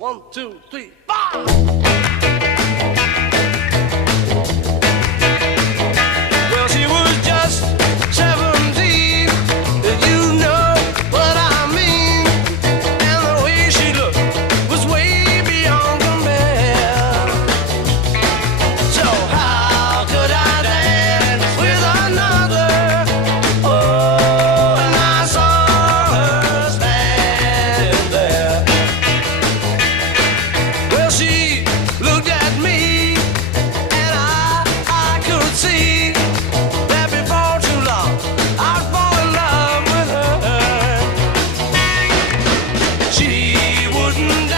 One, two, three, four. Well, she was just 17, if you know what I mean. And the way she looked was way beyond compare. So how could I dance with another? Oh, and I saw her standing there. Well, she looked at me, and I could see that before too long I'd fall in love with her. She wouldn't